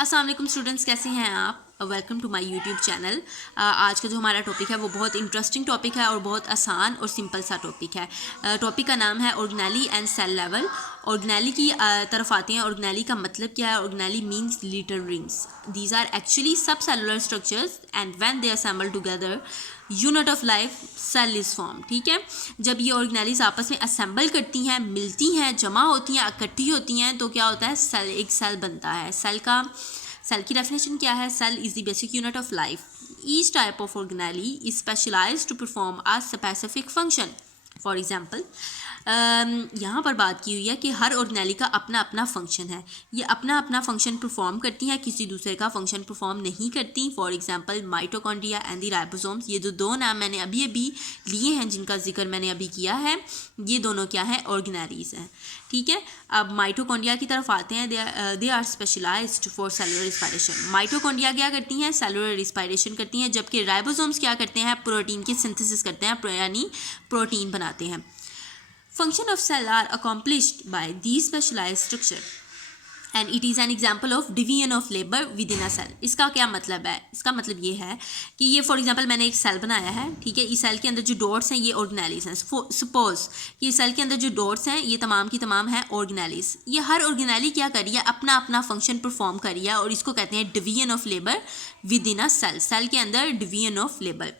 अस्सलाम वालेकुम स्टूडेंट्स, कैसे हैं आप? Welcome to my YouTube channel. आज का जो हमारा टॉपिक है वो बहुत इंटरेस्टिंग टॉपिक है और बहुत आसान और सिंपल सा टॉपिक है। टॉपिक का नाम है organelle and cell level. Organelle की तरफ आते हैं। ऑर्गेनेली का मतलब क्या है? Organelle means little rings. These are actually sub cellular structures and when they assemble together unit of life cell is form. ठीक है, जब ये ऑर्गेनेलीज आपस में असेंबल करती हैं, मिलती हैं, जमा होती हैं, इकट्ठी होती हैं तो क्या होता है? सेल, एक सेल बनता है। सेल की डेफिनेशन क्या है? Cell is the basic unit of life. Each type of organelle is specialized to perform a specific function. For example, यहाँ पर बात की हुई है कि हर ऑर्गेनेली का अपना अपना फंक्शन है। ये अपना अपना फंक्शन परफॉर्म करती हैं, किसी दूसरे का फंक्शन परफॉर्म नहीं करती। For example mitochondria and the ribosomes, ये जो दो नाम मैंने अभी लिए हैं, जिनका जिक्र मैंने अभी किया है, ये दोनों क्या है? ऑर्गेनेलीज हैं। ठीक है, अब माइटोकॉन्ड्रिया की तरफ आते हैं। They are specialized for cellular respiration. Mitochondria क्या करती हैं? सेलुलर रिस्पायरेशन करती हैं, जबकि राइबोसोम्स क्या करते हैं? प्रोटीन की सिंथेसिस करते हैं, यानी प्रोटीन बनाते हैं। Function of cell are accomplished by these specialized structure and it is an example of division of labor within a cell। इसका क्या मतलब है? इसका मतलब ये है कि ये फॉर एग्जांपल मैंने एक सेल बनाया है। ठीक है, इस सेल के अंदर जो डॉट्स हैं ये ऑर्गेनेलीज हैं। सपोज कि इस सेल के अंदर जो डॉट्स हैं ये तमाम की तमाम हैं ऑर्गेनेलीज। ये हर ऑर्गेनेली क्या कर रही है? अपना अपना फंक्शन परफॉर्म कर रही है और इसको कहते हैं division of labour within a cell. Cell के अंदर division of labour.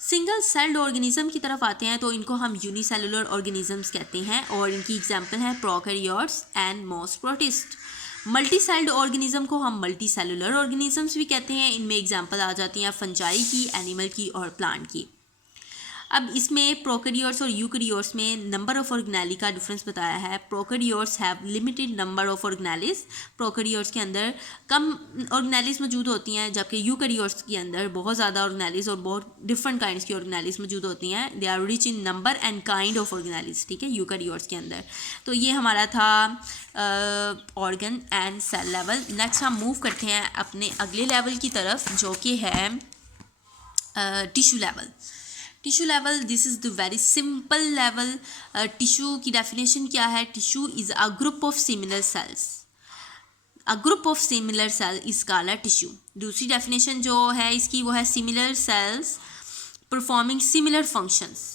Single celled organism की तरफ आते हैं तो इनको हम यूनिसेलुलर ऑर्गेनिजम्स कहते हैं और इनकी एग्जांपल है prokaryotes and most protist. Multi celled organism को हम मल्टी सेलुलर ऑर्गेनिजम्स भी कहते हैं। इनमें एग्जांपल आ जाती हैं फंजाई की, एनिमल की और प्लांट की। अब इसमें प्रोकैरियोट्स और यूकैरियोट्स में नंबर ऑफ ऑर्गेनेली का डिफरेंस बताया है। Prokaryotes have limited number of organelles. Prokaryotes के अंदर कम ऑर्गेनेलीज मौजूद होती हैं, जबकि यूकैरियोट्स के अंदर बहुत ज़्यादा ऑर्गेनेलीज और बहुत डिफरेंट काइंड्स की ऑर्गेनेलीज मौजूद होती हैं। They are rich in number and kind of organelles. ठीक है, यूकैरियोट्स के अंदर। तो ये हमारा था organ and cell level. Next हम मूव करते हैं अपने अगले लेवल की तरफ, जो कि है tissue level. Tissue level, this is the very simple level. Tissue की डेफिनेशन क्या है? Tissue is a group of similar cells. A group of similar cell is called a tissue. दूसरी डेफिनेशन जो है इसकी वो है similar cells performing similar functions.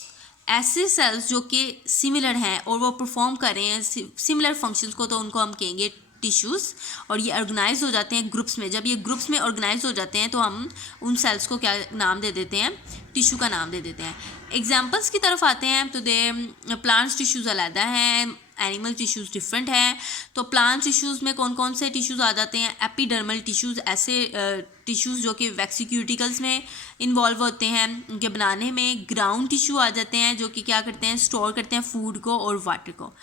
ऐसे सेल्स जो कि सिमिलर हैं और वो परफॉर्म कर रहे हैं सिमिलर फंक्शंस को, तो उनको हम कहेंगे टिश्यूज़। और ये ऑर्गेनाइज हो जाते हैं ग्रुप्स में। जब ये ग्रुप्स में ऑर्गेनाइज हो जाते हैं तो हम उन सेल्स को क्या नाम दे देते हैं? टिश्यू का नाम दे देते हैं। एग्जांपल्स की तरफ आते हैं तो प्लांट्स टिश्यूज़ अलग हैं, एनिमल टिश्यूज़ डिफरेंट हैं। तो प्लांट टिश्यूज़ में कौन कौन से टिश्यूज़ आ जाते हैं? एपिडर्मल टिश्यूज़, ऐसे टिश्यूज़ जो कि वैक्सीक्यूटिकल्स में इन्वॉल्व होते हैं, उनके बनाने में। ग्राउंड टिश्यू आ जाते हैं जो कि क्या करते हैं? स्टोर करते हैं फूड को और वाटर को।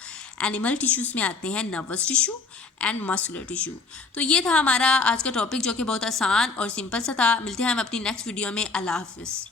एनिमल टिश्यूज़ में आते हैं nervous tissue and muscular tissue. तो ये था हमारा आज का टॉपिक, जो कि बहुत आसान और सिंपल सा था। मिलते हैं हम अपनी नेक्स्ट वीडियो में। अल्लाह हाफिज़।